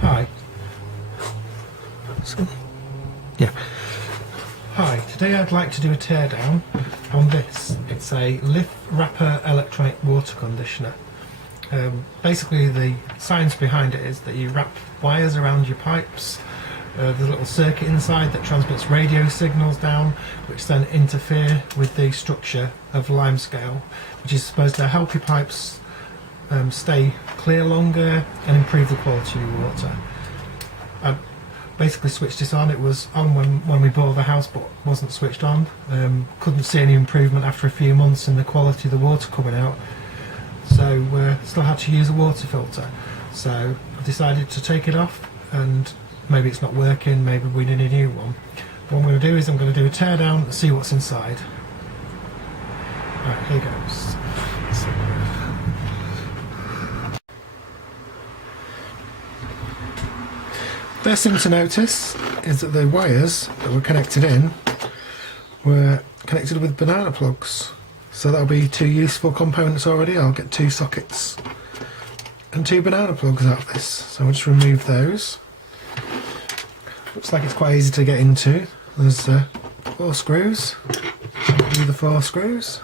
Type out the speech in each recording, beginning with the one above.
Hi. Hi, today I'd like to do a teardown on this. It's a Liff Wrappa electronic water conditioner. Basically the science behind it is that you wrap wires around your pipes. There's a little circuit inside that transmits radio signals down, which then interfere with the structure of limescale, which is supposed to help your pipes stay clear longer and improve the quality of your water. I basically switched this on. It was on when we bought the house, but wasn't switched on. Couldn't see any improvement after a few months in the quality of the water coming out, so still had to use a water filter. So I decided to take it off, and maybe it's not working, maybe we need a new one. What I'm going to do is I'm going to do a tear down and see what's inside. Right, here goes. First thing to notice is that the wires that were connected in were connected with banana plugs. So that'll be two useful components already. I'll get two sockets and two banana plugs out of this. So I'll just remove those. Looks like it's quite easy to get into. There's 4 screws. Do the 4 screws.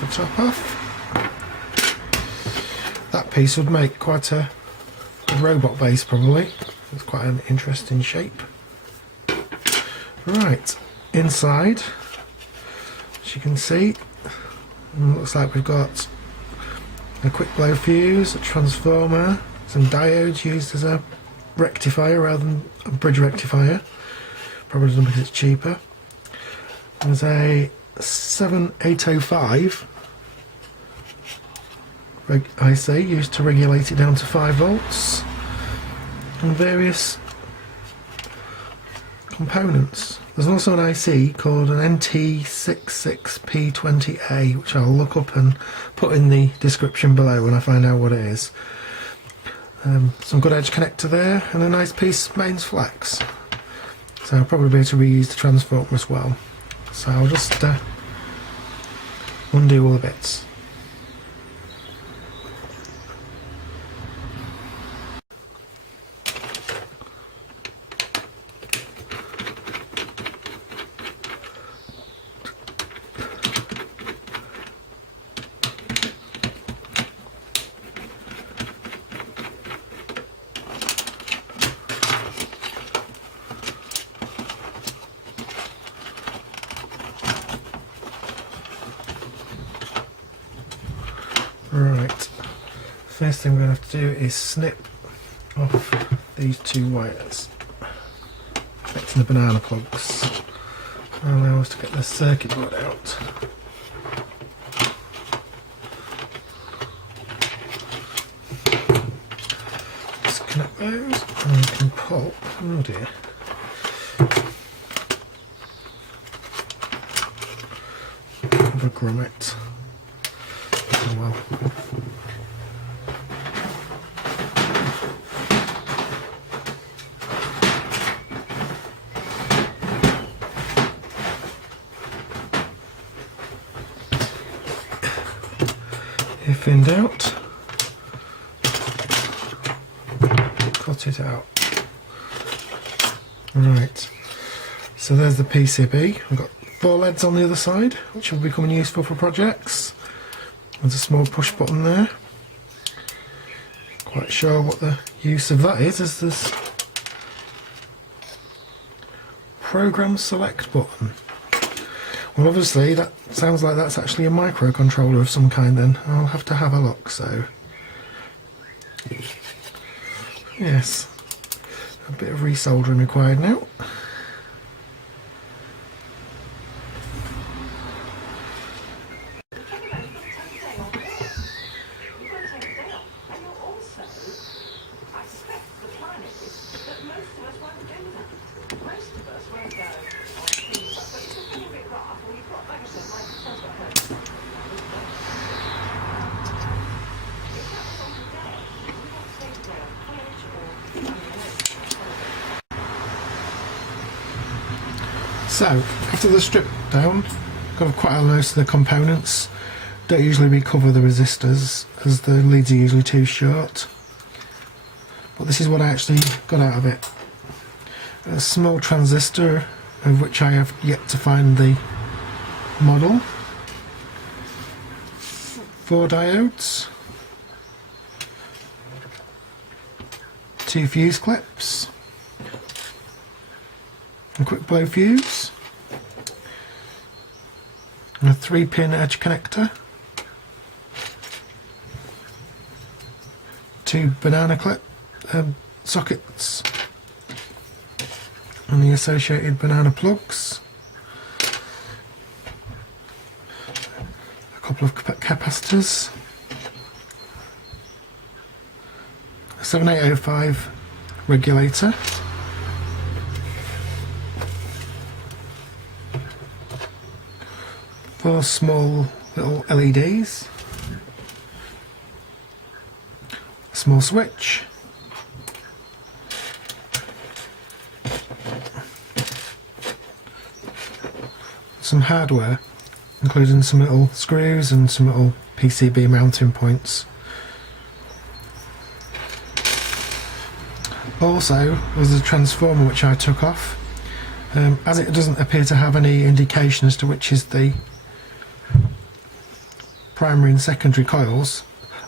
The top off. That piece would make quite a robot base probably. It's quite an interesting shape. Right, inside, as you can see, looks like we've got a quick blow fuse, a transformer, some diodes used as a rectifier rather than a bridge rectifier, probably because it's cheaper. There's a 7805 IC used to regulate it down to 5 volts, and various components. There's also an IC called an NT66P20A, which I'll look up and put in the description below when I find out what it is. Some good edge connector there, and a nice piece of mains flex. So I'll probably be able to reuse the transformer as well. So I'll just undo all the bits. Right, first thing we're going to have to do is snip off these 2 wires connecting the banana plugs. Allow us to get the circuit board out. Disconnect those and we can pop, oh dear, have a grommet. Oh well. If in doubt, cut it out. Right, so there's the PCB. We've got 4 LEDs on the other side, which will become useful for projects. There's a small push button there. Quite sure what the use of that is, as this program select button. Well, obviously that sounds like that's actually a microcontroller of some kind then. I'll have to have a look. So Yes, a bit of resoldering required now. So, after the strip down, got quite a most of the components. Don't usually recover the resistors as the leads are usually too short. But this is what I actually got out of it. A small transistor, of which I have yet to find the model. 4 diodes. 2 fuse clips. A quick blow fuse. And a 3-pin edge connector. 2 banana clip sockets. And the associated banana plugs. A couple of capacitors. A 7805 regulator. 4 small little LEDs, a small switch, some hardware, including some little screws and some little PCB mounting points. Also, there's a transformer which I took off, as it doesn't appear to have any indication as to which is the primary and secondary coils.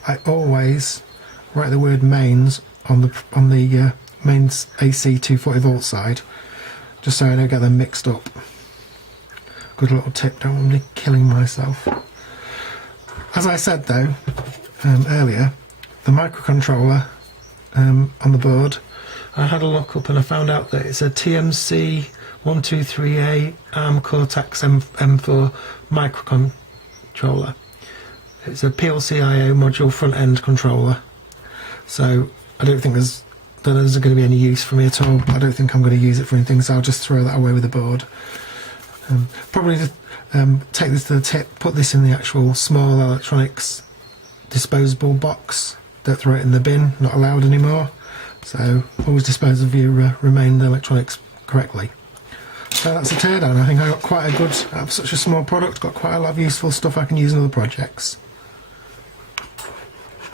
I always write the word mains on the mains AC 240 volt side, just so I don't get them mixed up. Good little tip, don't want me killing myself. As I said though earlier, the microcontroller on the board, I had a look up and I found out that it's a TMC 123A ARM Cortex M4 microcontroller. It's a PLC-IO module front-end controller, so I don't think there's going to be any use for me at all. I don't think I'm going to use it for anything, so I'll just throw that away with the board. Probably just take this to the tip, put this in the actual small electronics disposable box. Don't throw it in the bin, not allowed anymore. So always dispose of your remaining electronics correctly. So that's a teardown. I think I got quite a good, out of such a small product, got quite a lot of useful stuff I can use in other projects.